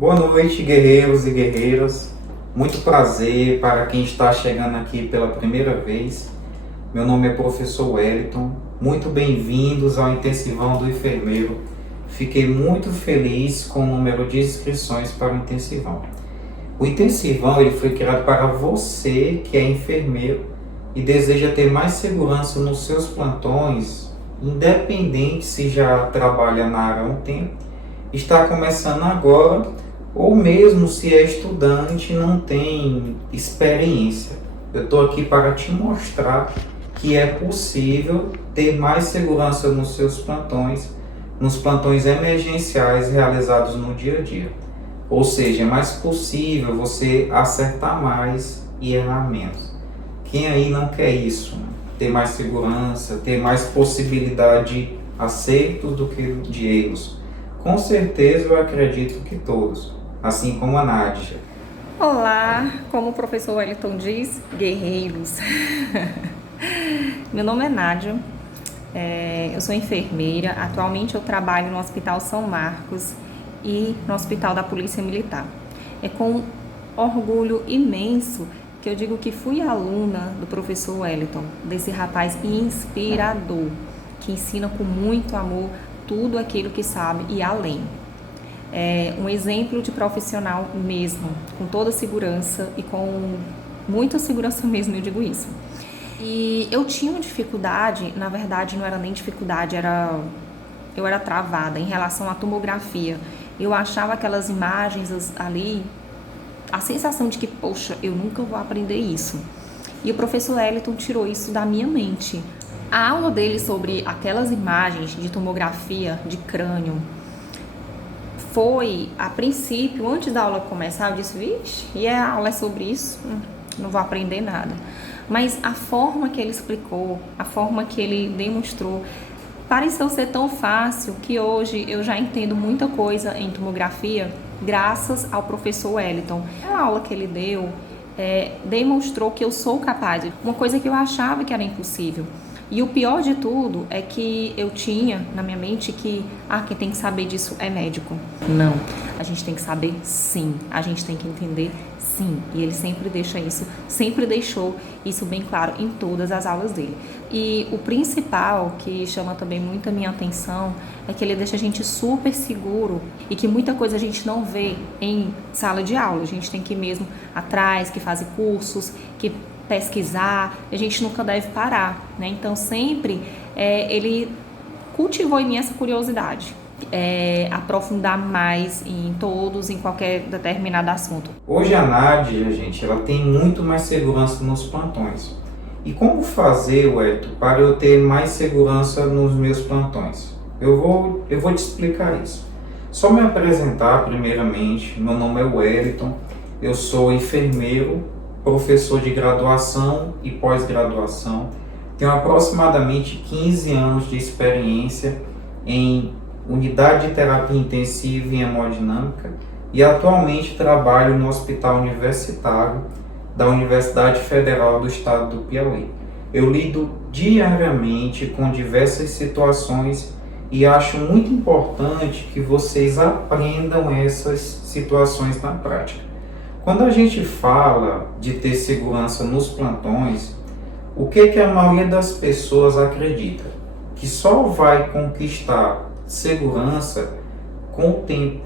Boa noite, guerreiros e guerreiras. Muito prazer para quem está chegando aqui pela primeira vez. Meu nome é professor Wellington. Muito bem-vindos ao Intensivão do Enfermeiro. Fiquei muito feliz com o número de inscrições para o Intensivão. O Intensivão ele foi criado para você que é enfermeiro e deseja ter mais segurança nos seus plantões, independente se já trabalha na área há um tempo, está começando agora, ou mesmo se é estudante e não tem experiência. Eu estou aqui para te mostrar que é possível ter mais segurança nos seus plantões, nos plantões emergenciais realizados no dia a dia. Ou seja, é mais possível você acertar mais e errar menos. Quem aí não quer isso? Né? Ter mais segurança, ter mais possibilidade de acertos do que de erros. Com certeza eu acredito que todos, assim como a Nádia. Olá, como o professor Wellington diz, guerreiros. Meu nome é Nádia, eu sou enfermeira, atualmente eu trabalho no Hospital São Marcos e no Hospital da Polícia Militar. É com orgulho imenso que eu digo que fui aluna do professor Wellington, desse rapaz inspirador, que ensina com muito amor tudo aquilo que sabe e além. É um exemplo de profissional mesmo, com toda segurança e com muita segurança mesmo, eu digo isso. E eu tinha uma dificuldade, na verdade não era nem dificuldade, eu era travada em relação à tomografia. Eu achava aquelas imagens ali, a sensação de que, poxa, eu nunca vou aprender isso. E o professor Wellington tirou isso da minha mente. A aula dele sobre aquelas imagens de tomografia de crânio foi, a princípio, antes da aula começar, eu disse, vixe, e a aula é sobre isso? Não vou aprender nada. Mas a forma que ele explicou, a forma que ele demonstrou, pareceu ser tão fácil que hoje eu já entendo muita coisa em tomografia graças ao professor Wellington. A aula que ele deu demonstrou que eu sou capaz, uma coisa que eu achava que era impossível. E o pior de tudo é que eu tinha na minha mente que quem tem que saber disso é médico. Não, a gente tem que saber sim, a gente tem que entender sim. E ele sempre sempre deixou isso bem claro em todas as aulas dele. E o principal que chama também muito a minha atenção é que ele deixa a gente super seguro e que muita coisa a gente não vê em sala de aula. A gente tem que ir mesmo atrás, que faz cursos, que pesquisar, a gente nunca deve parar, né? Então sempre ele cultivou em mim essa curiosidade, aprofundar mais em qualquer determinado assunto. Hoje a Nádia, gente, ela tem muito mais segurança nos plantões. E como fazer, Wellington, para eu ter mais segurança nos meus plantões? Eu vou te explicar isso. Só me apresentar primeiramente, meu nome é Wellington, eu sou enfermeiro, professor de graduação e pós-graduação, tenho aproximadamente 15 anos de experiência em unidade de terapia intensiva em hemodinâmica e atualmente trabalho no Hospital Universitário da Universidade Federal do Estado do Piauí. Eu lido diariamente com diversas situações e acho muito importante que vocês aprendam essas situações na prática. Quando a gente fala de ter segurança nos plantões, o que a maioria das pessoas acredita? Que só vai conquistar segurança com o tempo.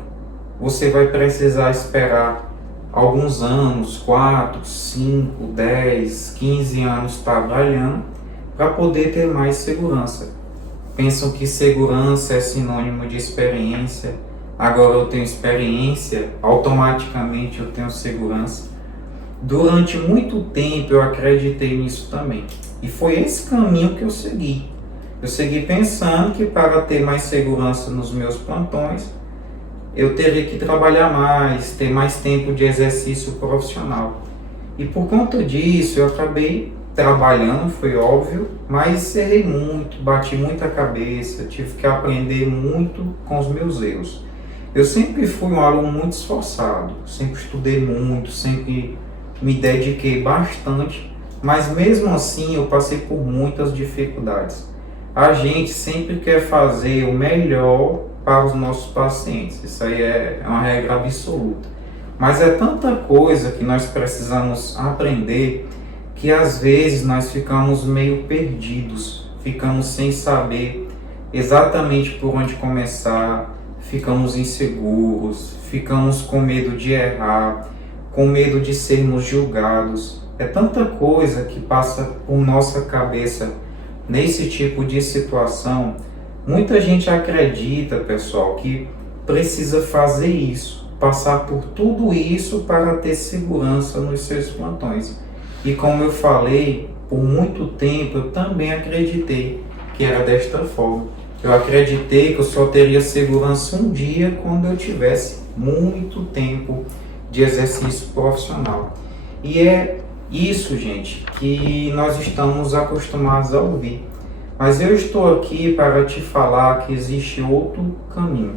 Você vai precisar esperar alguns anos, 4, 5, 10, 15 anos trabalhando para poder ter mais segurança. Pensam que segurança é sinônimo de experiência. Agora eu tenho experiência, automaticamente eu tenho segurança. Durante muito tempo eu acreditei nisso também. E foi esse caminho que eu segui. Eu segui pensando que para ter mais segurança nos meus plantões, eu teria que trabalhar mais, ter mais tempo de exercício profissional. E por conta disso eu acabei trabalhando, foi óbvio, mas errei muito, bati muita cabeça, tive que aprender muito com os meus erros. Eu sempre fui um aluno muito esforçado, sempre estudei muito, sempre me dediquei bastante, mas mesmo assim eu passei por muitas dificuldades. A gente sempre quer fazer o melhor para os nossos pacientes. Isso aí é uma regra absoluta. Mas é tanta coisa que nós precisamos aprender que às vezes nós ficamos meio perdidos, ficamos sem saber exatamente por onde começar, ficamos inseguros, ficamos com medo de errar, com medo de sermos julgados. É tanta coisa que passa por nossa cabeça nesse tipo de situação. Muita gente acredita, pessoal, que precisa fazer isso, passar por tudo isso para ter segurança nos seus plantões. E como eu falei, por muito tempo eu também acreditei que era desta forma. Eu acreditei que eu só teria segurança um dia quando eu tivesse muito tempo de exercício profissional. E é isso, gente, que nós estamos acostumados a ouvir. Mas eu estou aqui para te falar que existe outro caminho.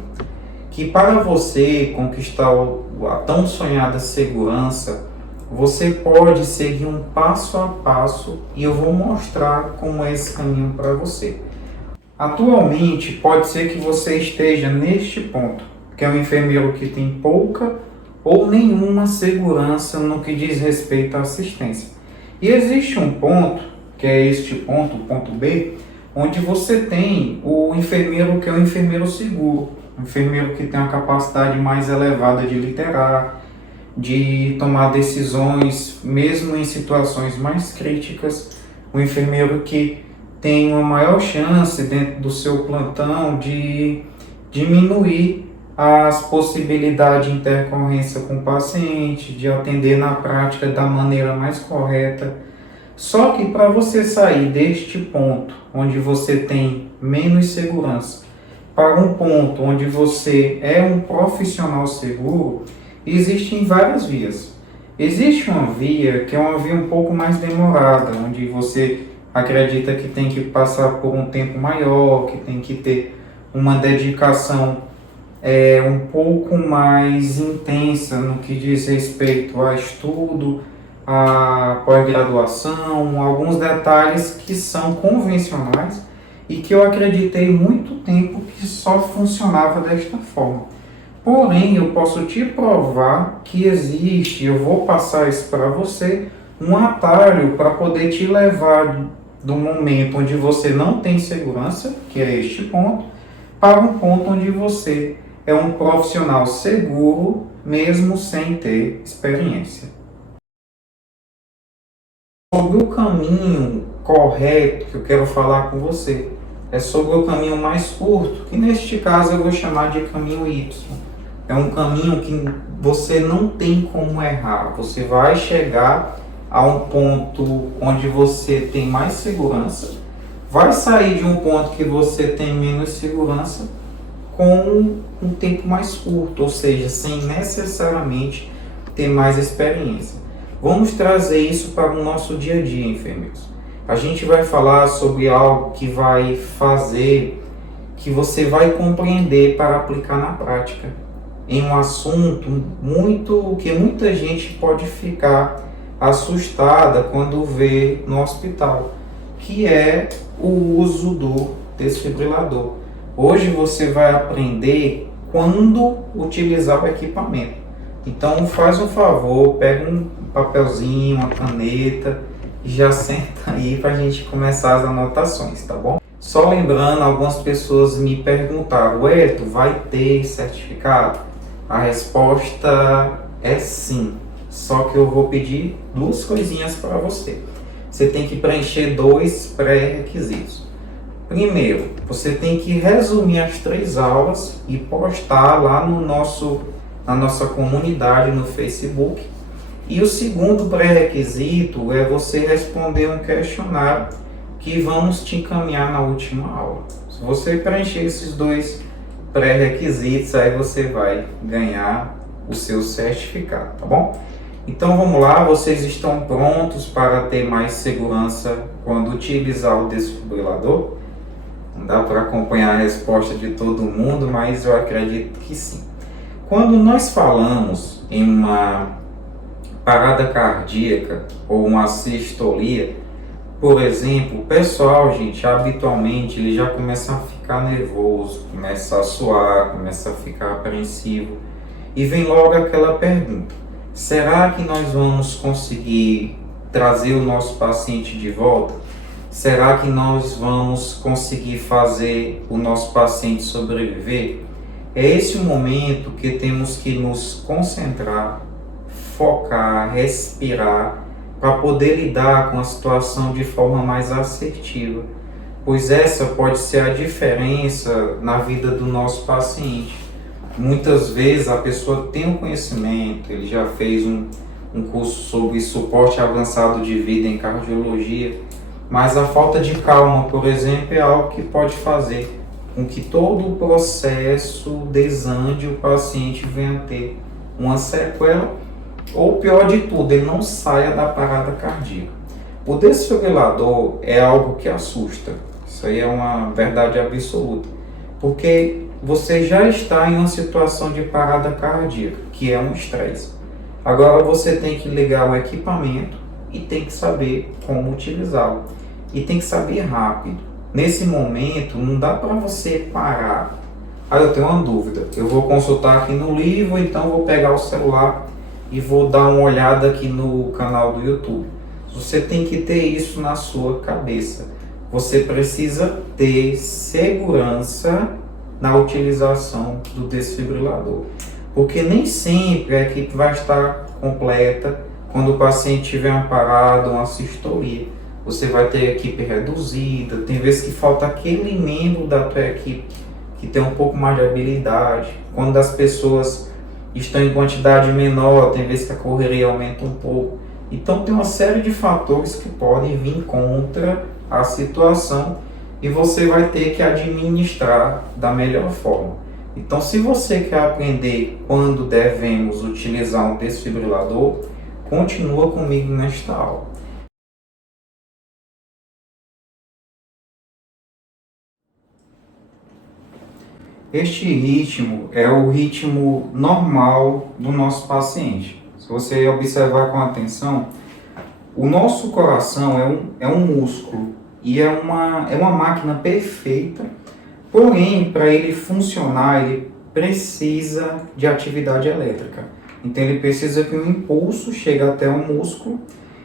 Que para você conquistar a tão sonhada segurança, você pode seguir um passo a passo e eu vou mostrar como é esse caminho para você. Atualmente, pode ser que você esteja neste ponto, que é um enfermeiro que tem pouca ou nenhuma segurança no que diz respeito à assistência. E existe um ponto, que é este ponto, o ponto B, onde você tem o enfermeiro que é o enfermeiro seguro, um enfermeiro que tem uma capacidade mais elevada de liderar, de tomar decisões, mesmo em situações mais críticas, um enfermeiro que tem uma maior chance dentro do seu plantão de diminuir as possibilidades de intercorrência com o paciente, de atender na prática da maneira mais correta. Só que para você sair deste ponto, onde você tem menos segurança, para um ponto onde você é um profissional seguro, existem várias vias. Existe uma via que é uma via um pouco mais demorada, onde você acredita que tem que passar por um tempo maior, que tem que ter uma dedicação um pouco mais intensa no que diz respeito a estudo, a pós-graduação, alguns detalhes que são convencionais e que eu acreditei muito tempo que só funcionava desta forma. Porém, eu posso te provar que existe, eu vou passar isso para você, um atalho para poder te levar do momento onde você não tem segurança, que é este ponto, para um ponto onde você é um profissional seguro, mesmo sem ter experiência. Sobre o caminho correto que eu quero falar com você, é sobre o caminho mais curto, que neste caso eu vou chamar de caminho Y. É um caminho que você não tem como errar, você vai chegar a um ponto onde você tem mais segurança, vai sair de um ponto que você tem menos segurança com um tempo mais curto, ou seja, sem necessariamente ter mais experiência. Vamos trazer isso para o nosso dia a dia, enfermeiros. A gente vai falar sobre algo que vai fazer, que você vai compreender para aplicar na prática, em um assunto que muita gente pode ficar assustada quando vê no hospital, que é o uso do desfibrilador. Hoje você vai aprender quando utilizar o equipamento. Então faz um favor, pega um papelzinho, uma caneta e já senta aí para a gente começar as anotações, tá bom? Só lembrando, algumas pessoas me perguntaram, tu vai ter certificado? A resposta é sim, só que eu vou pedir duas coisinhas para você. Você tem que preencher 2 pré-requisitos. Primeiro, você tem que resumir as 3 aulas e postar lá na nossa comunidade no Facebook. E o segundo pré-requisito é você responder um questionário que vamos te encaminhar na última aula. Se você preencher esses 2 pré-requisitos, aí você vai ganhar o seu certificado, tá bom? Então vamos lá, vocês estão prontos para ter mais segurança quando utilizar o desfibrilador? Não dá para acompanhar a resposta de todo mundo, mas eu acredito que sim. Quando nós falamos em uma parada cardíaca ou uma sistolia, Por exemplo, o pessoal, gente, habitualmente ele já começa a ficar nervoso, começa a suar, começa a ficar apreensivo. E vem logo aquela pergunta: será que nós vamos conseguir trazer o nosso paciente de volta? Será que nós vamos conseguir fazer o nosso paciente sobreviver? É esse o momento que temos que nos concentrar, focar, respirar, para poder lidar com a situação de forma mais assertiva, pois essa pode ser a diferença na vida do nosso paciente. Muitas vezes a pessoa tem um conhecimento, ele já fez um curso sobre suporte avançado de vida em cardiologia, mas a falta de calma, por exemplo, é algo que pode fazer com que todo o processo desande e o paciente venha a ter uma sequela, ou pior de tudo, ele não saia da parada cardíaca. O desfibrilador é algo que assusta, isso aí é uma verdade absoluta, porque você já está em uma situação de parada cardíaca, que é um estresse. Agora você tem que ligar o equipamento e tem que saber como utilizá-lo. E tem que saber rápido. Nesse momento, não dá para você parar. Eu tenho uma dúvida, eu vou consultar aqui no livro, então vou pegar o celular e vou dar uma olhada aqui no canal do YouTube. Você tem que ter isso na sua cabeça. Você precisa ter segurança na utilização do desfibrilador, porque nem sempre a equipe vai estar completa quando o paciente tiver uma parada, uma sistolia. Você vai ter equipe reduzida, tem vezes que falta aquele membro da tua equipe que tem um pouco mais de habilidade. Quando as pessoas estão em quantidade menor, tem vezes que a correria aumenta um pouco. Então tem uma série de fatores que podem vir contra a situação e você vai ter que administrar da melhor forma. Então, se você quer aprender quando devemos utilizar um desfibrilador, continua comigo nesta aula. Este ritmo é o ritmo normal do nosso paciente. Se você observar com atenção, o nosso coração é um músculo e é uma máquina perfeita, porém, para ele funcionar, ele precisa de atividade elétrica. Então, ele precisa que um impulso chegue até o músculo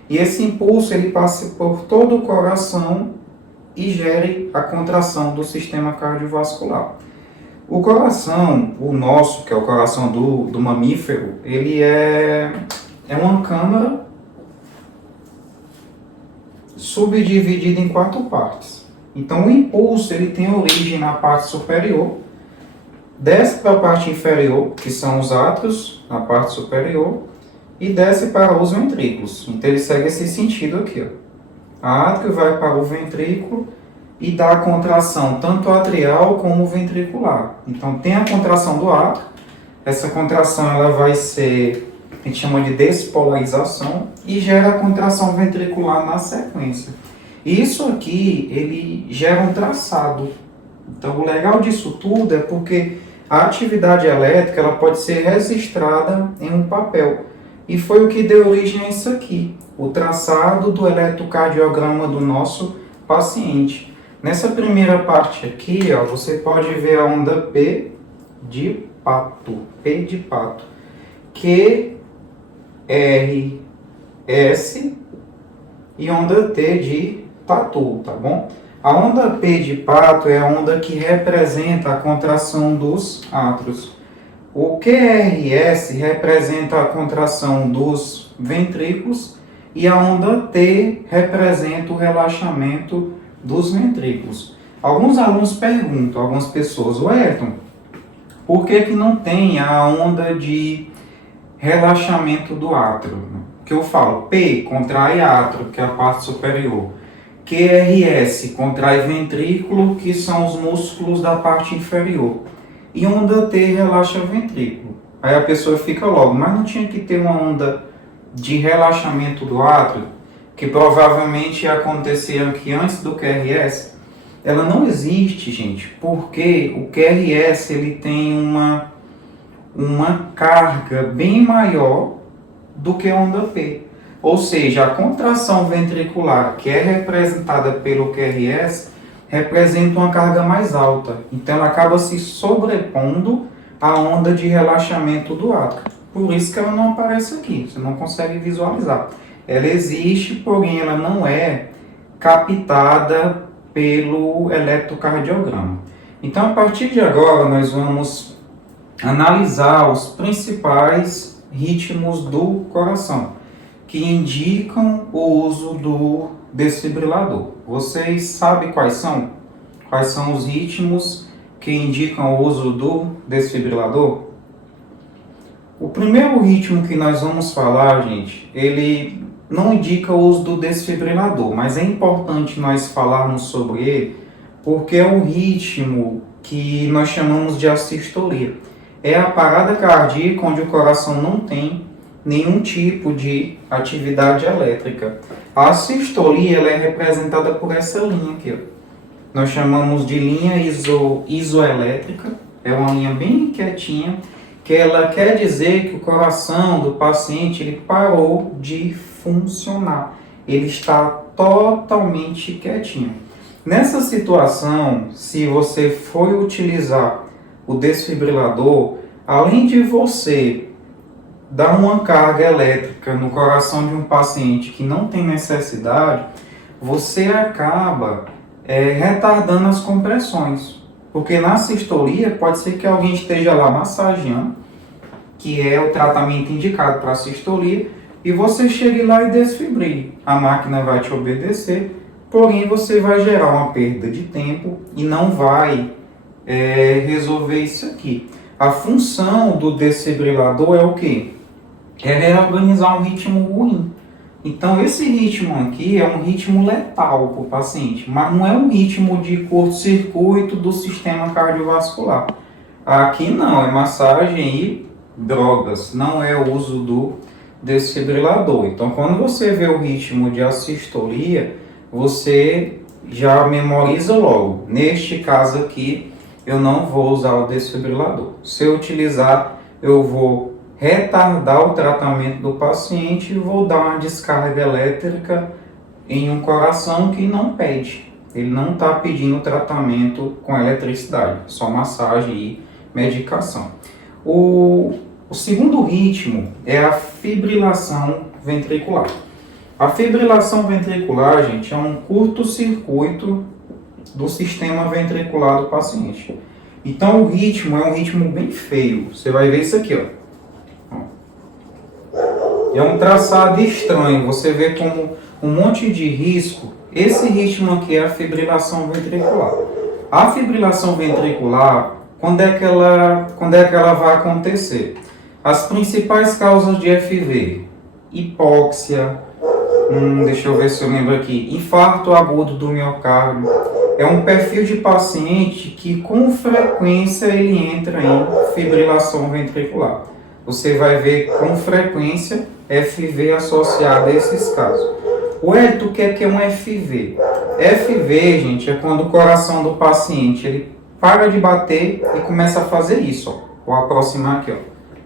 e esse impulso ele passe por todo o coração e gere a contração do sistema cardiovascular. O coração, o nosso, que é o coração do mamífero, ele é uma câmara subdividida em 4 partes. Então o impulso ele tem origem na parte superior, desce para a parte inferior, que são os átrios, na parte superior, e desce para os ventrículos. Então ele segue esse sentido aqui. A átrio vai para o ventrículo e dá a contração tanto atrial como ventricular. Então tem a contração do átrio, essa contração ela vai ser, a gente chama de despolarização, e gera a contração ventricular na sequência. Isso aqui, ele gera um traçado. Então o legal disso tudo é porque a atividade elétrica ela pode ser registrada em um papel. E foi o que deu origem a isso aqui, o traçado do eletrocardiograma do nosso paciente. Nessa primeira parte aqui, ó, você pode ver a onda P de pato, Q, R, S e onda T de tatu, tá bom? A onda P de pato é a onda que representa a contração dos átrios. O QRS representa a contração dos ventrículos e a onda T representa o relaxamento dos ventrículos. Alguns alunos perguntam, algumas pessoas, Wellington, por que não tem a onda de relaxamento do átrio? Que eu falo, P contrai átrio, que é a parte superior. QRS contrai ventrículo, que são os músculos da parte inferior. E onda T relaxa o ventrículo. Aí a pessoa fica logo, mas não tinha que ter uma onda de relaxamento do átrio, que provavelmente ia acontecer aqui antes do QRS? Ela não existe, gente, porque o QRS ele tem uma carga bem maior do que a onda P. Ou seja, a contração ventricular, que é representada pelo QRS, representa uma carga mais alta. Então, ela acaba se sobrepondo à onda de relaxamento do átrio. Por isso que ela não aparece aqui, você não consegue visualizar. Ela existe, porém ela não é captada pelo eletrocardiograma. Então, a partir de agora, nós vamos analisar os principais ritmos do coração, que indicam o uso do desfibrilador. Vocês sabem quais são? Quais são os ritmos que indicam o uso do desfibrilador? O primeiro ritmo que nós vamos falar, gente, ele não indica o uso do desfibrilador, mas é importante nós falarmos sobre ele, porque é um ritmo que nós chamamos de assistolia. É a parada cardíaca onde o coração não tem nenhum tipo de atividade elétrica. A assistolia ela é representada por essa linha aqui, ó. Nós chamamos de linha isoelétrica, é uma linha bem quietinha, que ela quer dizer que o coração do paciente ele parou de funcionar, ele está totalmente quietinho. Nessa situação, se você for utilizar o desfibrilador, além de você dar uma carga elétrica no coração de um paciente que não tem necessidade, você acaba retardando as compressões. Porque na sistolia pode ser que alguém esteja lá massageando, que é o tratamento indicado para a sistolia, e você chegue lá e desfibrile. A máquina vai te obedecer, porém você vai gerar uma perda de tempo e não vai resolver isso aqui. A função do desfibrilador é o quê? É reorganizar um ritmo ruim. Então esse ritmo aqui é um ritmo letal para o paciente, mas não é um ritmo de curto-circuito do sistema cardiovascular. Aqui não, é massagem e drogas, não é o uso do desfibrilador. Então quando você vê o ritmo de assistolia, você já memoriza logo. Neste caso aqui, eu não vou usar o desfibrilador. Se eu utilizar, eu vou retardar o tratamento do paciente e vou dar uma descarga elétrica em um coração que não pede. Ele não está pedindo tratamento com eletricidade, só massagem e medicação. O segundo ritmo é a fibrilação ventricular. A fibrilação ventricular, gente, é um curto-circuito do sistema ventricular do paciente. Então o ritmo é um ritmo bem feio. Você vai ver isso aqui, ó. É um traçado estranho, você vê como um monte de risco. Esse ritmo aqui é a fibrilação ventricular. A fibrilação ventricular, quando é que ela vai acontecer? As principais causas de FV: hipóxia, deixa eu ver se eu lembro aqui, infarto agudo do miocárdio. É um perfil de paciente que com frequência ele entra em fibrilação ventricular. Você vai ver com frequência FV associado a esses casos. O Hélito, o que é um FV? FV, gente, é quando o coração do paciente ele para de bater e começa a fazer isso, ó. Vou aproximar aqui, ó.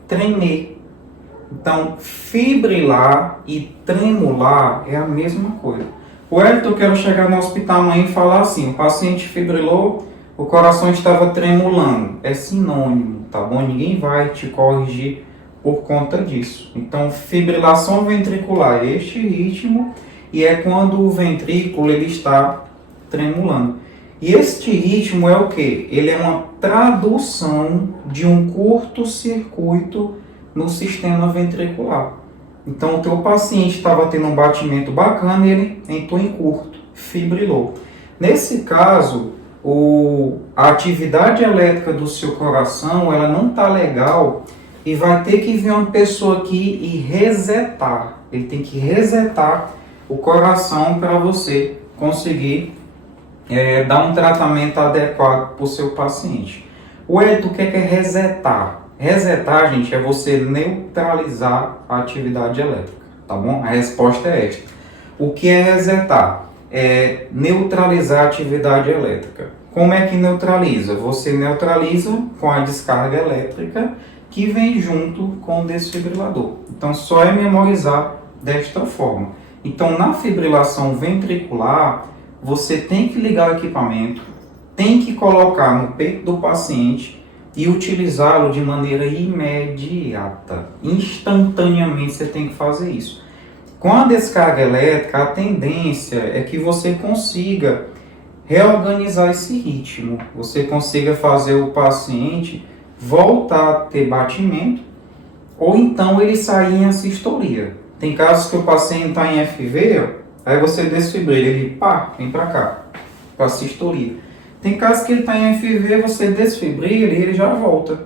Tremer. Então, fibrilar e tremular é a mesma coisa. O Hélito, eu quero chegar no hospital amanhã e falar assim: o paciente fibrilou, o coração estava tremulando. É sinônimo, tá bom? Ninguém vai te corrigir por conta disso. Então, fibrilação ventricular é este ritmo e é quando o ventrículo ele está tremulando. E este ritmo é o que? Ele é uma tradução de um curto-circuito no sistema ventricular. Então, o teu paciente estava tendo um batimento bacana e ele entrou em curto, fibrilou. Nesse caso, a atividade elétrica do seu coração ela não está legal e vai ter que vir uma pessoa aqui e resetar. Ele tem que resetar o coração para você conseguir dar um tratamento adequado para o seu paciente. O Hélito, o que é resetar? Resetar, gente, é você neutralizar a atividade elétrica, tá bom? A resposta é esta. O que é resetar? É neutralizar a atividade elétrica. Como é que neutraliza? Você neutraliza com a descarga elétrica que vem junto com o desfibrilador. Então, só é memorizar desta forma. Então, na fibrilação ventricular, você tem que ligar o equipamento, tem que colocar no peito do paciente e utilizá-lo de maneira imediata. Instantaneamente você tem que fazer isso. Com a descarga elétrica, a tendência é que você consiga reorganizar esse ritmo, você consiga fazer o paciente voltar a ter batimento ou então ele sair em assistolia. Tem casos que o paciente está em FV, aí você desfibrilha, ele pá, vem para cá, para assistolia. Tem casos que ele está em FV, você desfibrilha e ele já volta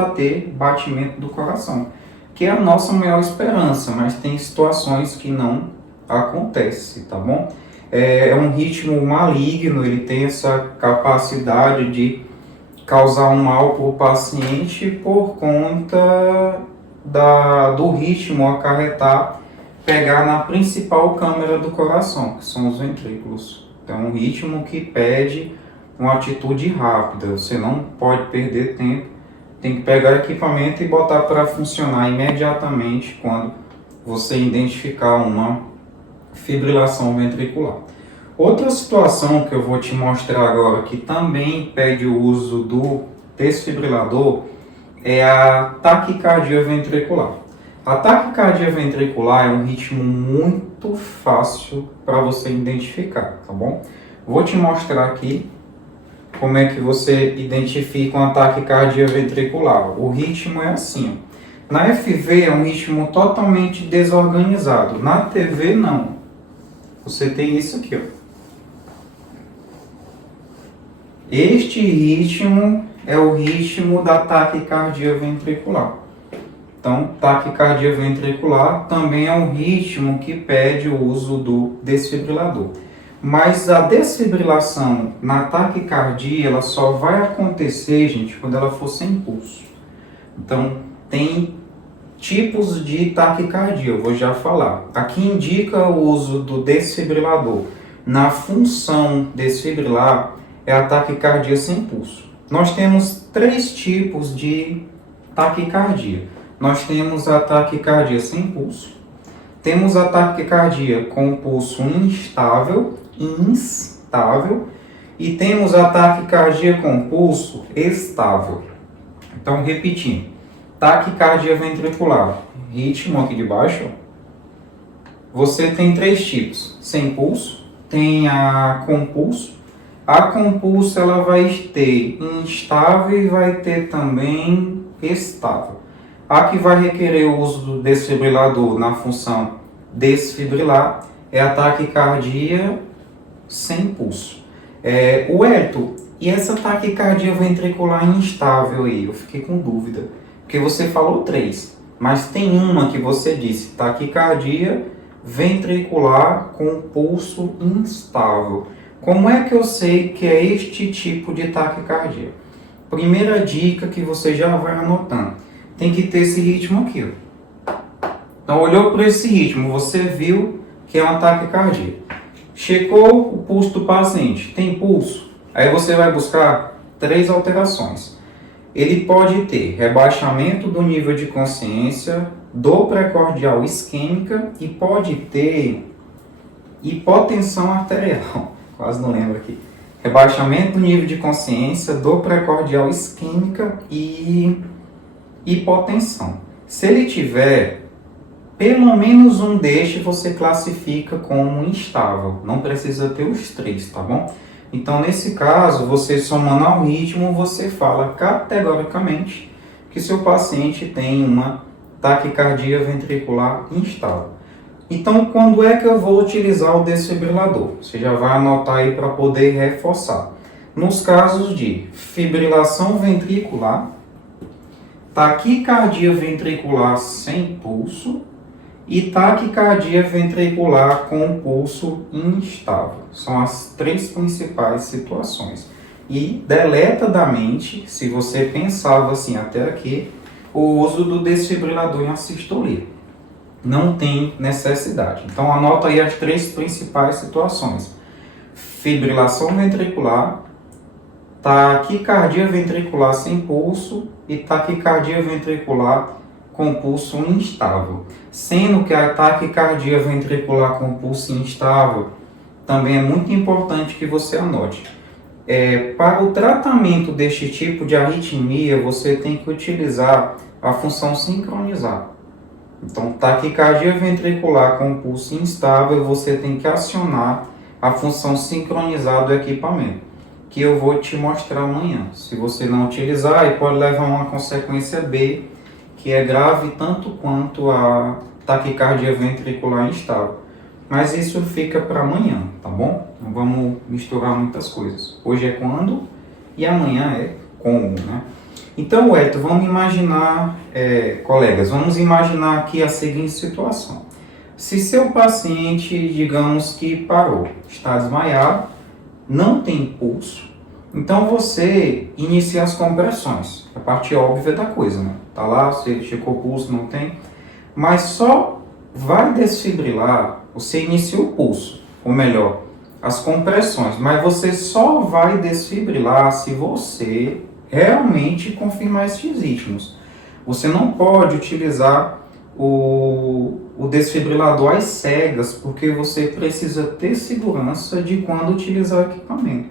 a ter batimento do coração, que é a nossa maior esperança, mas tem situações que não acontece, tá bom? É um ritmo maligno, ele tem essa capacidade de causar um mal para o paciente por conta do ritmo acarretar, pegar na principal câmara do coração, que são os ventrículos. Então, é um ritmo que pede uma atitude rápida, você não pode perder tempo, tem que pegar o equipamento e botar para funcionar imediatamente quando você identificar uma fibrilação ventricular. Outra situação que eu vou te mostrar agora que também pede o uso do desfibrilador é a taquicardia ventricular. A taquicardia ventricular é um ritmo muito fácil para você identificar, tá bom? Vou te mostrar aqui como é que você identifica uma taquicardia ventricular. O ritmo é assim, ó. Na FV é um ritmo totalmente desorganizado, na TV não. Você tem isso aqui, ó. Este ritmo é o ritmo da taquicardia ventricular. Então, taquicardia ventricular também é um ritmo que pede o uso do desfibrilador. Mas a desfibrilação na taquicardia, ela só vai acontecer, gente, quando ela for sem pulso. Então, tem tipos de taquicardia, eu vou já falar. Aqui indica o uso do desfibrilador. Na função desfibrilar, é a taquicardia sem pulso. Nós temos 3 tipos de taquicardia. Nós temos a taquicardia sem pulso, temos a taquicardia com pulso instável, e temos a taquicardia com pulso estável. Então, repetindo, taquicardia ventricular, ritmo aqui de baixo, você tem 3 tipos, sem pulso, tem a com pulso. A com pulso ela vai ter instável e vai ter também estável. A que vai requerer o uso do desfibrilador na função desfibrilar é a taquicardia sem pulso. Wellington, e essa taquicardia ventricular instável aí? Eu fiquei com dúvida, porque você falou 3, mas tem uma que você disse, taquicardia ventricular com pulso instável. Como é que eu sei que é este tipo de taquicardia? Primeira dica que você já vai anotando. Tem que ter esse ritmo aqui, ó. Então, olhou para esse ritmo, você viu que é uma taquicardia. Checou o pulso do paciente, tem pulso? Aí você vai buscar 3 alterações. Ele pode ter rebaixamento do nível de consciência, dor precordial isquêmica e pode ter hipotensão arterial. Quase não lembro aqui. Rebaixamento do nível de consciência, dor precordial isquêmica e hipotensão. Se ele tiver pelo menos um destes, você classifica como instável. Não precisa ter os 3, tá bom? Então, nesse caso, você somando ao ritmo, você fala categoricamente que seu paciente tem uma taquicardia ventricular instável. Então, quando é que eu vou utilizar o desfibrilador? Você já vai anotar aí para poder reforçar. Nos casos de fibrilação ventricular, taquicardia ventricular sem pulso e taquicardia ventricular com pulso instável. São as 3 principais situações. E deleta da mente, se você pensava assim até aqui, o uso do desfibrilador em assistolia. Não tem necessidade. Então, anota aí as 3 principais situações. Fibrilação ventricular, taquicardia ventricular sem pulso e taquicardia ventricular com pulso instável, sendo que a taquicardia ventricular com pulso instável também é muito importante que você anote. Para o tratamento deste tipo de arritmia, você tem que utilizar a função sincronizar. Então, taquicardia ventricular com pulso instável, você tem que acionar a função sincronizar do equipamento, que eu vou te mostrar amanhã. Se você não utilizar, pode levar a uma consequência B, que é grave tanto quanto a taquicardia ventricular instável. Mas isso fica para amanhã, tá bom? Não vamos misturar muitas coisas. Hoje é quando e amanhã é como, né? Então, Hélio, vamos imaginar, colegas, vamos imaginar aqui a seguinte situação. Se seu paciente, digamos que parou, está desmaiado, não tem pulso, então você inicia as compressões. A parte óbvia da coisa, né? Tá lá, você checou o pulso, não tem, mas só vai desfibrilar, você inicia o pulso, ou melhor, as compressões, mas você só vai desfibrilar se você realmente confirmar esses ritmos. Você não pode utilizar o desfibrilador às cegas, porque você precisa ter segurança de quando utilizar o equipamento.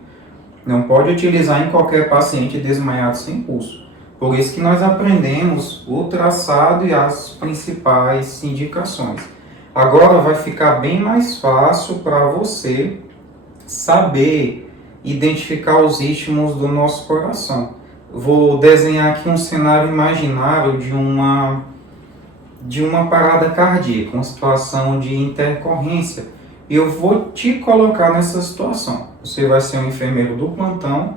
Não pode utilizar em qualquer paciente desmaiado sem pulso. Por isso que nós aprendemos o traçado e as principais indicações. Agora vai ficar bem mais fácil para você saber identificar os ritmos do nosso coração. Vou desenhar aqui um cenário imaginário de uma parada cardíaca, uma situação de intercorrência. E eu vou te colocar nessa situação. Você vai ser um enfermeiro do plantão,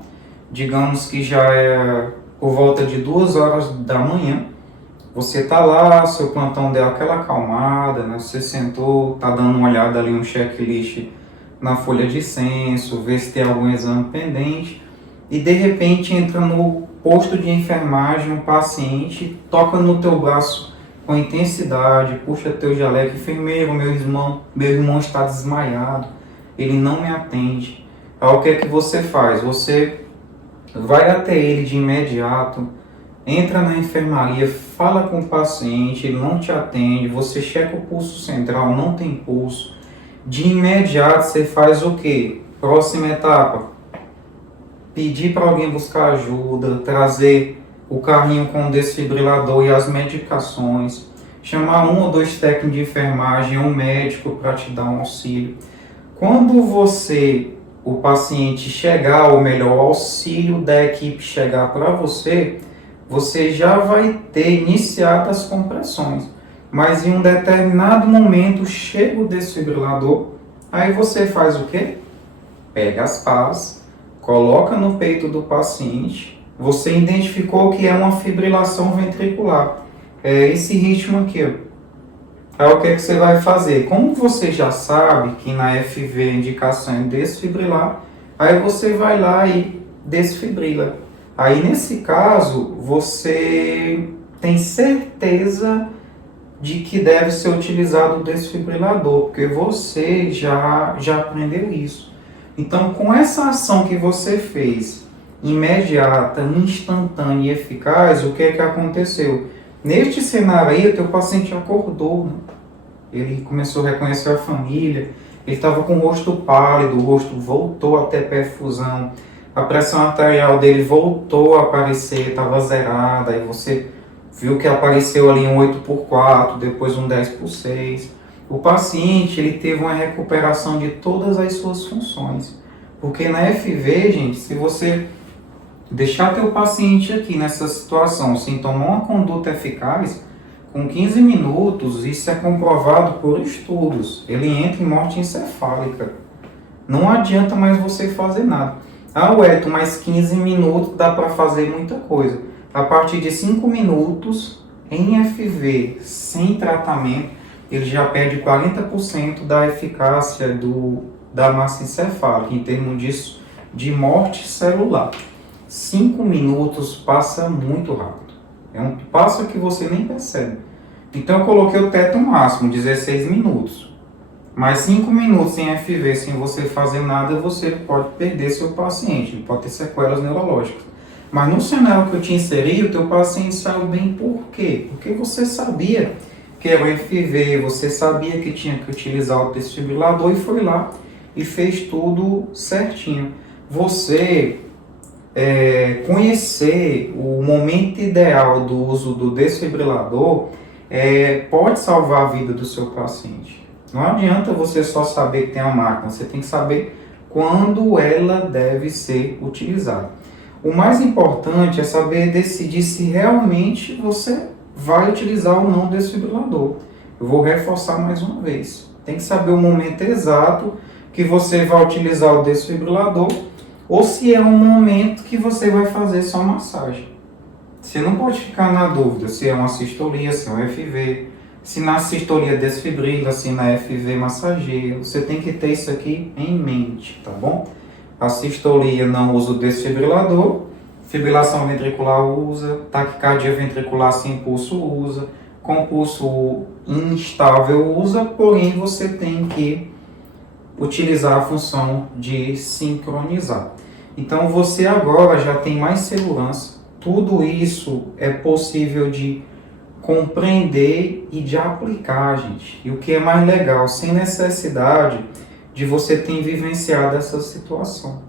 digamos que já é por volta de 2 horas da manhã. Você está lá, seu plantão deu aquela acalmada, né? Você sentou, está dando uma olhada ali, um checklist na folha de censo, ver se tem algum exame pendente. E de repente entra no posto de enfermagem um paciente, toca no teu braço com intensidade, puxa teu jaleco, enfermeiro, meu irmão está desmaiado, ele não me atende. Aí o que é que você faz? Você vai até ele de imediato, entra na enfermaria, fala com o paciente, ele não te atende, você checa o pulso central, não tem pulso. De imediato você faz o quê? Próxima etapa, pedir para alguém buscar ajuda, trazer o carrinho com o desfibrilador e as medicações, chamar 1 ou 2 técnicos de enfermagem, um médico para te dar um auxílio. Quando o paciente chegar, ou melhor, o auxílio da equipe chegar para você, você já vai ter iniciado as compressões. Mas em um determinado momento chega o desfibrilador, aí você faz o quê? Pega as pás, coloca no peito do paciente. Você identificou que é uma fibrilação ventricular. É esse ritmo aqui. Aí o que é que você vai fazer? Como você já sabe que na FV a indicação é desfibrilar, aí você vai lá e desfibrila. Aí nesse caso, você tem certeza de que deve ser utilizado o desfibrilador, porque você já aprendeu isso. Então, com essa ação que você fez, imediata, instantânea e eficaz, o que é que aconteceu? Neste cenário aí, o teu paciente acordou, né? Ele começou a reconhecer a família, ele estava com o rosto pálido, o rosto voltou a ter perfusão, a pressão arterial dele voltou a aparecer, estava zerada, aí você viu que apareceu ali um 8x4, depois um 10x6. O paciente, ele teve uma recuperação de todas as suas funções, porque na FV, gente, se você deixar teu paciente aqui nessa situação sem tomar uma conduta eficaz, com 15 minutos, isso é comprovado por estudos, ele entra em morte encefálica. Não adianta mais você fazer nada. Ah, Wellington, mais 15 minutos dá para fazer muita coisa. A partir de 5 minutos, em FV, sem tratamento, ele já perde 40% da eficácia da massa encefálica, em termos disso, de morte celular. 5 minutos passa muito rápido. É um passo que você nem percebe. Então eu coloquei o teto máximo, 16 minutos. Mais 5 minutos sem FV, sem você fazer nada, você pode perder seu paciente, pode ter sequelas neurológicas. Mas no cenário que eu te inseri, o teu paciente saiu bem por quê? Porque você sabia que era o FV, você sabia que tinha que utilizar o desfibrilador e foi lá e fez tudo certinho. Você conhecer o momento ideal do uso do desfibrilador pode salvar a vida do seu paciente. Não adianta você só saber que tem a máquina, você tem que saber quando ela deve ser utilizada. O mais importante é saber decidir se realmente você vai utilizar ou não o desfibrilador. Eu vou reforçar mais uma vez. Tem que saber o momento exato que você vai utilizar o desfibrilador ou se é um momento que você vai fazer só massagem. Você não pode ficar na dúvida se é uma sistolia, se é um FV, se na sistolia desfibrila, se na FV massageia. Você tem que ter isso aqui em mente, tá bom? A sistolia não usa o desfibrilador, fibrilação ventricular usa, taquicardia ventricular sem pulso usa, com pulso instável usa, porém você tem que utilizar a função de sincronizar. Então você agora já tem mais segurança, tudo isso é possível de compreender e de aplicar, gente. E o que é mais legal, sem necessidade de você ter vivenciado essa situação.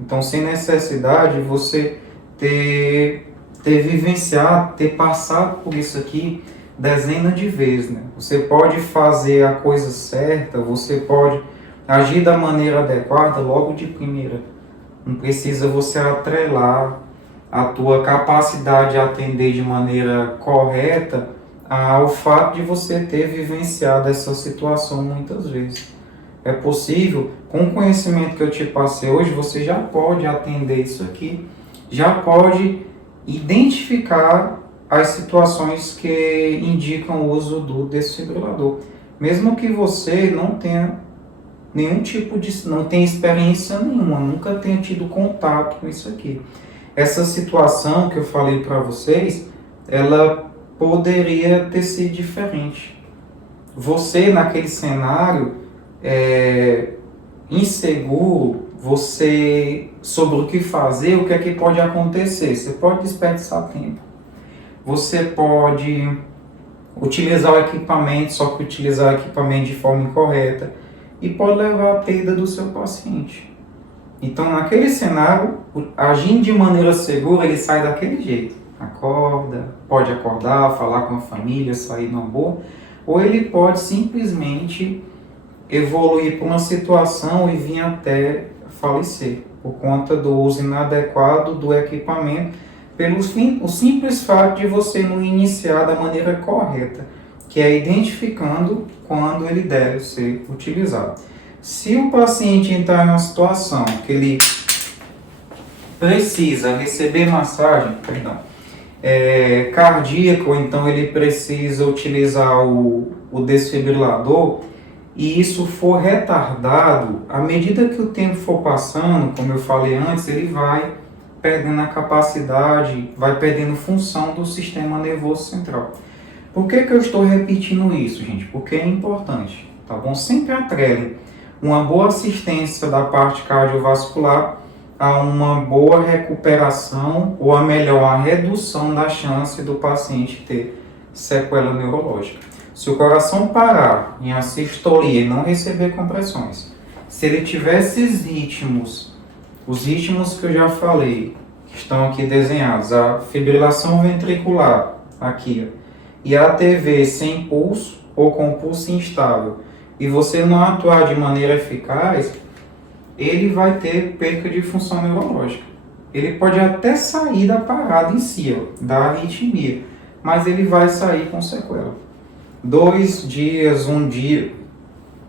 Então, sem necessidade de você ter vivenciado, ter passado por isso aqui dezenas de vezes, né? Você pode fazer a coisa certa, você pode agir da maneira adequada logo de primeira. Não precisa você atrelar a tua capacidade de atender de maneira correta ao fato de você ter vivenciado essa situação muitas vezes. É possível, com o conhecimento que eu te passei hoje, você já pode atender isso aqui, já pode identificar as situações que indicam o uso do desfibrilador. Mesmo que você não tenha nenhum tipo de, não tenha experiência nenhuma, nunca tenha tido contato com isso aqui. Essa situação que eu falei para vocês, ela poderia ter sido diferente. Você, naquele cenário, inseguro, você sobre o que fazer, o que é que pode acontecer. Você pode desperdiçar tempo. Você pode utilizar o equipamento, só que utilizar o equipamento de forma incorreta e pode levar à perda do seu paciente. Então, naquele cenário, agindo de maneira segura, ele sai daquele jeito. Acorda, pode acordar, falar com a família, sair numa boa, ou ele pode simplesmente evoluir para uma situação e vir até falecer, por conta do uso inadequado do equipamento, o simples fato de você não iniciar da maneira correta, que é identificando quando ele deve ser utilizado. Se o paciente entrar em uma situação que ele precisa receber massagem, cardíaca, ou então ele precisa utilizar o desfibrilador, e isso for retardado, à medida que o tempo for passando, como eu falei antes, ele vai perdendo a capacidade, vai perdendo função do sistema nervoso central. Por que eu estou repetindo isso, gente? Porque é importante, tá bom? Sempre atrelem uma boa assistência da parte cardiovascular a uma boa recuperação ou a melhor, a redução da chance do paciente ter sequela neurológica. Se o coração parar em assistolia e não receber compressões, se ele tiver esses ritmos, os ritmos que eu já falei, que estão aqui desenhados, a fibrilação ventricular, aqui, e a ATV sem pulso ou com pulso instável, e você não atuar de maneira eficaz, ele vai ter perca de função neurológica. Ele pode até sair da parada em si, da arritmia, mas ele vai sair com sequela. 2 dias, 1 dia,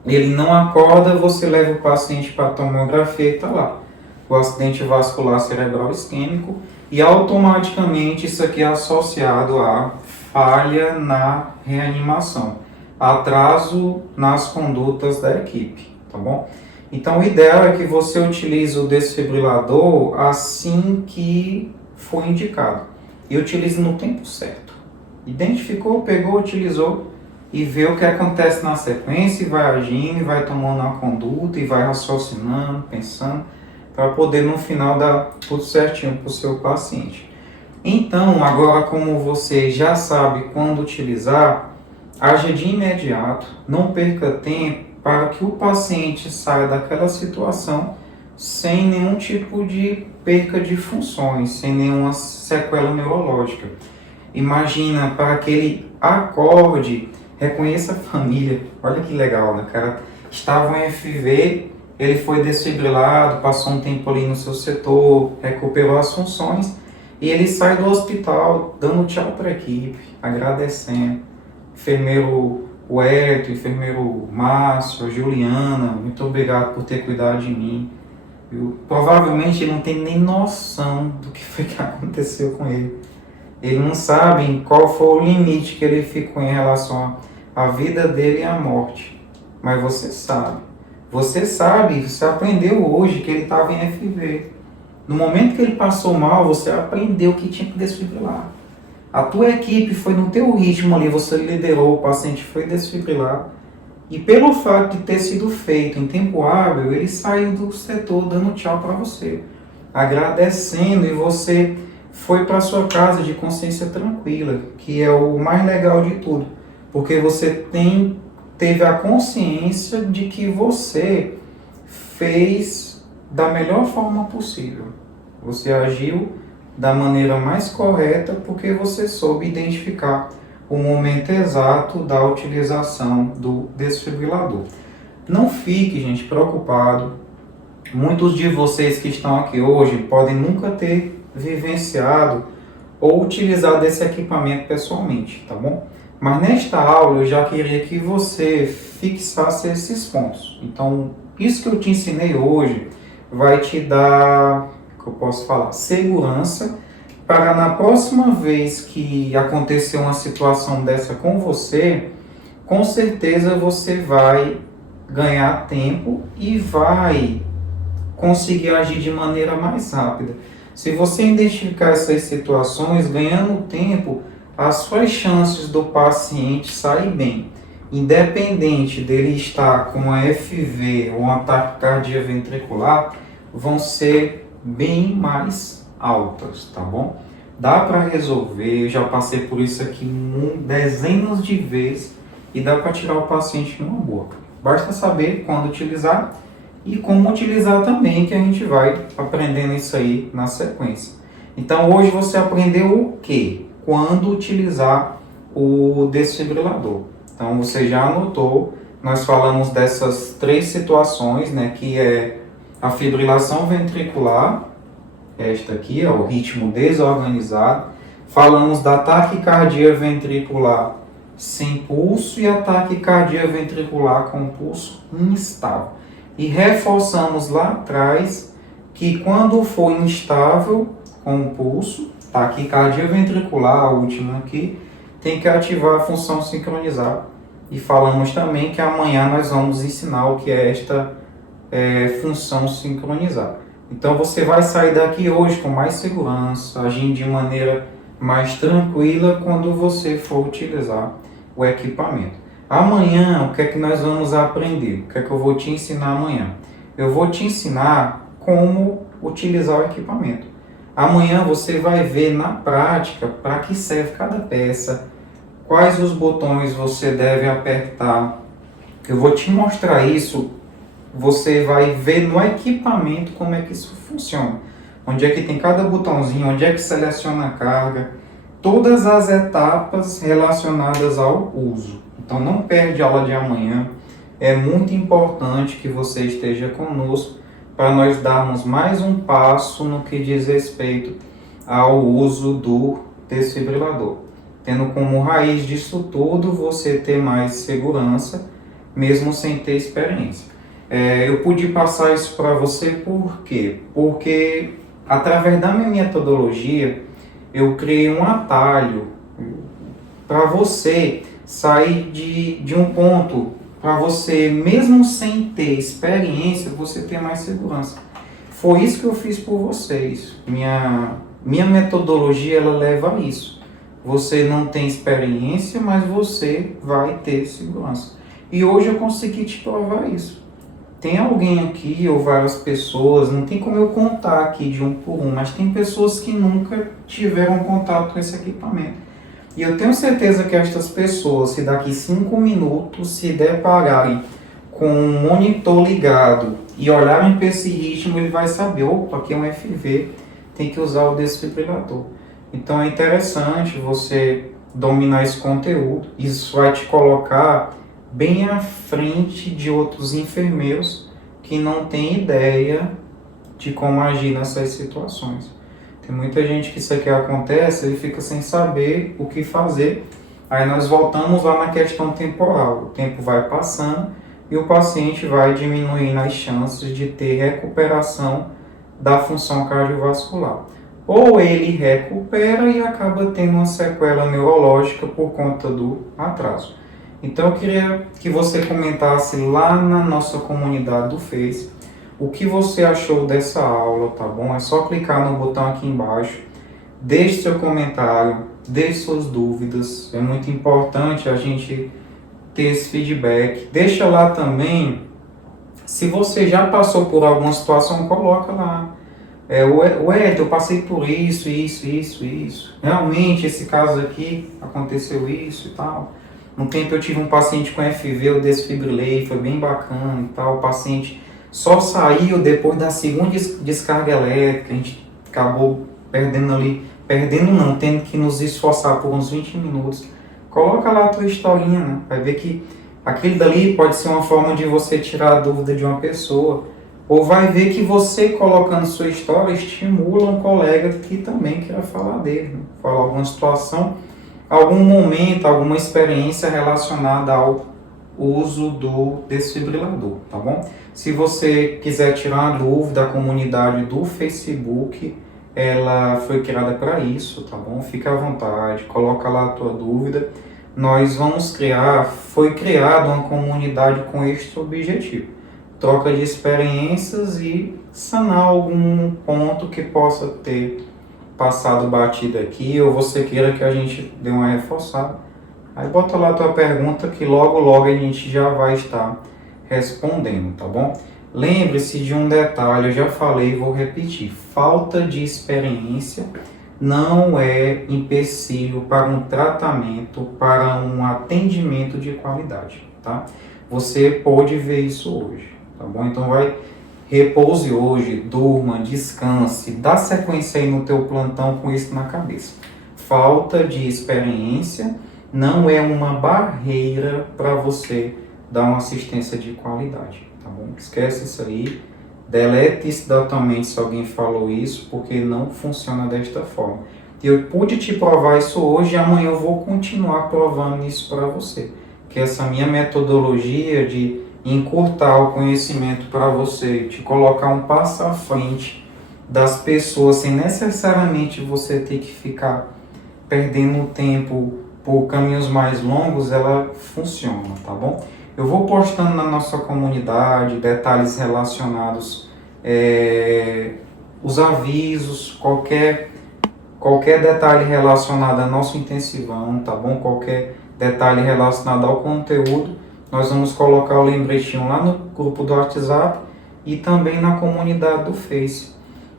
ele não acorda, você leva o paciente para a tomografia e está lá. O acidente vascular cerebral isquêmico, e automaticamente isso aqui é associado a falha na reanimação, atraso nas condutas da equipe, tá bom? Então o ideal é que você utilize o desfibrilador assim que for indicado e utilize no tempo certo. Identificou, pegou, utilizou e vê o que acontece na sequência e vai agindo, e vai tomando uma conduta e vai raciocinando, pensando, para poder no final dar tudo certinho para o seu paciente. Então, agora como você já sabe quando utilizar, haja de imediato, não perca tempo para que o paciente saia daquela situação sem nenhum tipo de perca de funções, sem nenhuma sequela neurológica. Imagina, para que ele acorde, reconheça a família. Olha que legal, né, cara? Estava em FV, ele foi desfibrilado, passou um tempo ali no seu setor, recuperou as funções e ele sai do hospital dando tchau para a equipe, agradecendo. Enfermeiro Huerto, enfermeiro Márcio, Juliana, muito obrigado por ter cuidado de mim. Provavelmente ele não tem nem noção do que foi que aconteceu com ele. Ele não sabe qual foi o limite que ele ficou em relação à vida dele e à morte. Mas você sabe. Você aprendeu hoje que ele estava em FV. No momento que ele passou mal, você aprendeu que tinha que desfibrilar. A tua equipe foi no teu ritmo ali, você liderou, o paciente foi desfibrilar. E pelo fato de ter sido feito em tempo hábil, ele saiu do setor dando tchau para você, agradecendo, e você foi para sua casa de consciência tranquila, que é o mais legal de tudo, porque você teve a consciência de que você fez da melhor forma possível. Você agiu da maneira mais correta porque você soube identificar o momento exato da utilização do desfibrilador. Não fique, gente, preocupado. Muitos de vocês que estão aqui hoje podem nunca ter vivenciado ou utilizado esse equipamento pessoalmente, tá bom? Mas nesta aula eu já queria que você fixasse esses pontos. Então, isso que eu te ensinei hoje vai te dar, que eu posso falar, segurança para na próxima vez que acontecer uma situação dessa com você, com certeza você vai ganhar tempo e vai conseguir agir de maneira mais rápida. Se você identificar essas situações, ganhando tempo, as suas chances do paciente sair bem, independente dele estar com uma FV ou uma taquicardia ventricular, vão ser bem mais altas, tá bom? Dá para resolver, eu já passei por isso aqui dezenas de vezes e dá para tirar o paciente numa boa. Basta saber quando utilizar e como utilizar também, que a gente vai aprendendo isso aí na sequência. Então hoje você aprendeu o quê? Quando utilizar o desfibrilador. Então você já anotou, nós falamos dessas 3 situações, né, que é a fibrilação ventricular, esta aqui é o ritmo desorganizado. Falamos da taquicardia ventricular sem pulso e a taquicardia ventricular com pulso instável. E reforçamos lá atrás que quando for instável com o pulso, taquicardia ventricular, a última aqui, tem que ativar a função sincronizar. E falamos também que amanhã nós vamos ensinar o que é esta função sincronizar. Então você vai sair daqui hoje com mais segurança, agindo de maneira mais tranquila quando você for utilizar o equipamento. Amanhã, o que é que nós vamos aprender? O que é que eu vou te ensinar amanhã? Eu vou te ensinar como utilizar o equipamento. Amanhã você vai ver na prática para que serve cada peça, quais os botões você deve apertar. Eu vou te mostrar isso. Você vai ver no equipamento como é que isso funciona. Onde é que tem cada botãozinho, onde é que seleciona a carga. Todas as etapas relacionadas ao uso. Então não perde a aula de amanhã. É muito importante que você esteja conosco para nós darmos mais um passo no que diz respeito ao uso do desfibrilador. Tendo como raiz disso tudo você ter mais segurança, mesmo sem ter experiência. Eu pude passar isso para você por quê? Porque através da minha metodologia eu criei um atalho para você sair de um ponto, para você mesmo sem ter experiência, você ter mais segurança. Foi isso que eu fiz por vocês. Minha metodologia ela leva a isso. Você não tem experiência, mas você vai ter segurança. E hoje eu consegui te provar isso. tem alguém aqui ou várias pessoas, não tem como eu contar aqui de um por um, mas tem pessoas que nunca tiveram contato com esse equipamento. E eu tenho certeza que estas pessoas, se daqui 5 minutos se depararem com um monitor ligado e olharem para esse ritmo, ele vai saber, opa, aqui é um FV, tem que usar o desfibrilador. Então é interessante você dominar esse conteúdo. Isso vai te colocar bem à frente de outros enfermeiros que não têm ideia de como agir nessas situações. Tem muita gente que isso aqui acontece, ele fica sem saber o que fazer. Aí nós voltamos lá na questão temporal. O tempo vai passando e o paciente vai diminuindo as chances de ter recuperação da função cardiovascular. Ou ele recupera e acaba tendo uma sequela neurológica por conta do atraso. Então eu queria que você comentasse lá na nossa comunidade do Face o que você achou dessa aula, tá bom? É só clicar no botão aqui embaixo, deixe seu comentário, deixe suas dúvidas, é muito importante a gente ter esse feedback. Deixa lá também, se você já passou por alguma situação, coloca lá. Eu passei por isso. Realmente, esse caso aqui, aconteceu isso e tal. No tempo eu tive um paciente com FV, eu desfibrilei, foi bem bacana e tal. O paciente só saiu depois da segunda descarga elétrica, a gente acabou tendo que nos esforçar por uns 20 minutos. Coloca lá a tua historinha, né? Vai ver que aquele dali pode ser uma forma de você tirar a dúvida de uma pessoa. Ou vai ver que você colocando sua história estimula um colega que também queira falar dele, né? Falar alguma situação, algum momento, alguma experiência relacionada ao uso do desfibrilador, tá bom? Se você quiser tirar uma dúvida, a comunidade do Facebook, ela foi criada para isso, tá bom? Fica à vontade, coloca lá a tua dúvida. Nós vamos foi criada uma comunidade com este objetivo. Troca de experiências e sanar algum ponto que possa ter passado batido aqui, ou você queira que a gente dê uma reforçada. Aí bota lá a tua pergunta que logo a gente já vai estar respondendo, tá bom? Lembre-se de um detalhe, eu já falei e vou repetir. Falta de experiência não é empecilho para um tratamento, para um atendimento de qualidade, tá? Você pode ver isso hoje, tá bom? Então repouse hoje, durma, descanse, dá sequência aí no teu plantão com isso na cabeça. Falta de experiência não é uma barreira para você dar uma assistência de qualidade, tá bom? Esquece isso aí, delete isso da tua mente se alguém falou isso, porque não funciona desta forma. Eu pude te provar isso hoje e amanhã eu vou continuar provando isso para você, que essa minha metodologia de encurtar o conhecimento para você, te colocar um passo à frente das pessoas, sem necessariamente você ter que ficar perdendo tempo por caminhos mais longos, ela funciona, tá bom? Eu vou postando na nossa comunidade detalhes relacionados, os avisos, qualquer detalhe relacionado ao nosso intensivão, tá bom? Qualquer detalhe relacionado ao conteúdo, nós vamos colocar o lembretinho lá no grupo do WhatsApp e também na comunidade do Face.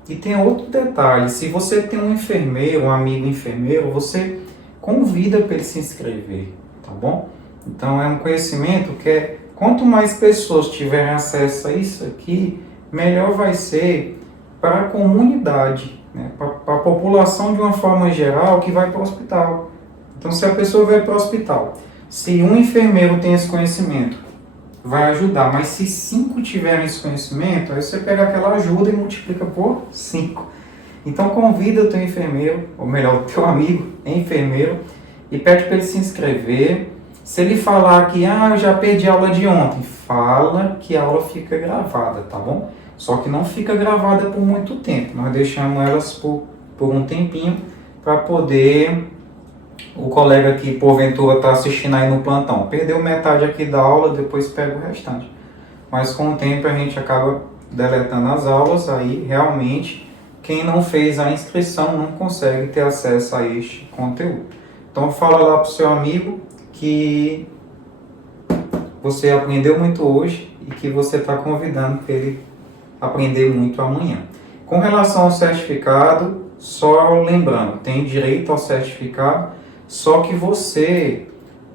E tem outro detalhe, se você tem um enfermeiro, um amigo enfermeiro, você convida para ele se inscrever, tá bom? Então é um conhecimento que quanto mais pessoas tiverem acesso a isso aqui, melhor vai ser para a comunidade, né? Para a população de uma forma geral que vai para o hospital. Então se a pessoa vai para o hospital, se um enfermeiro tem esse conhecimento, vai ajudar, mas se 5 tiverem esse conhecimento, aí você pega aquela ajuda e multiplica por 5. Então convida o teu enfermeiro, ou melhor, o teu amigo enfermeiro, e pede para ele se inscrever. Se ele falar que, eu já perdi a aula de ontem, fala que a aula fica gravada, tá bom? Só que não fica gravada por muito tempo, nós deixamos elas por um tempinho, para poder o colega que porventura está assistindo aí no plantão, perdeu metade aqui da aula, depois pega o restante. Mas com o tempo a gente acaba deletando as aulas, aí realmente quem não fez a inscrição não consegue ter acesso a este conteúdo. Então fala lá para o seu amigo que você aprendeu muito hoje e que você está convidando para ele aprender muito amanhã. Com relação ao certificado, só lembrando, tem direito ao certificado, só que você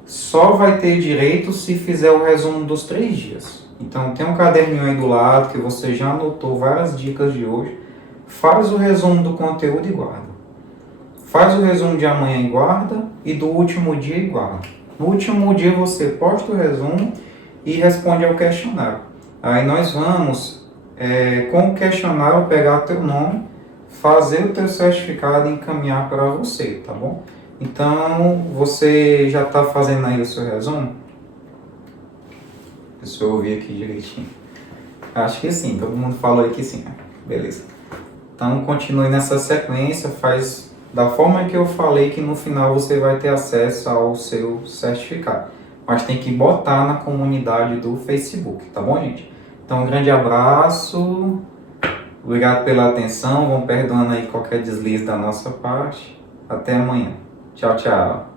só vai ter direito se fizer o resumo dos 3 dias. Então tem um caderninho aí do lado que você já anotou várias dicas de hoje. Faz o resumo do conteúdo e guarda. Faz o resumo de amanhã e guarda, e do último dia e guarda. No último dia você posta o resumo e responde ao questionário. Aí nós vamos, com o questionário, pegar o teu nome, fazer o teu certificado e encaminhar para você, tá bom? Então, você já está fazendo aí o seu resumo? Deixa eu ouvir aqui direitinho. Acho que sim, todo mundo falou aí que sim, né? Beleza. Então, continue nessa sequência, faz da forma que eu falei, que no final você vai ter acesso ao seu certificado. Mas tem que botar na comunidade do Facebook, tá bom, gente? Então, um grande abraço, obrigado pela atenção, vão perdoando aí qualquer deslize da nossa parte. Até amanhã. Tchau, tchau.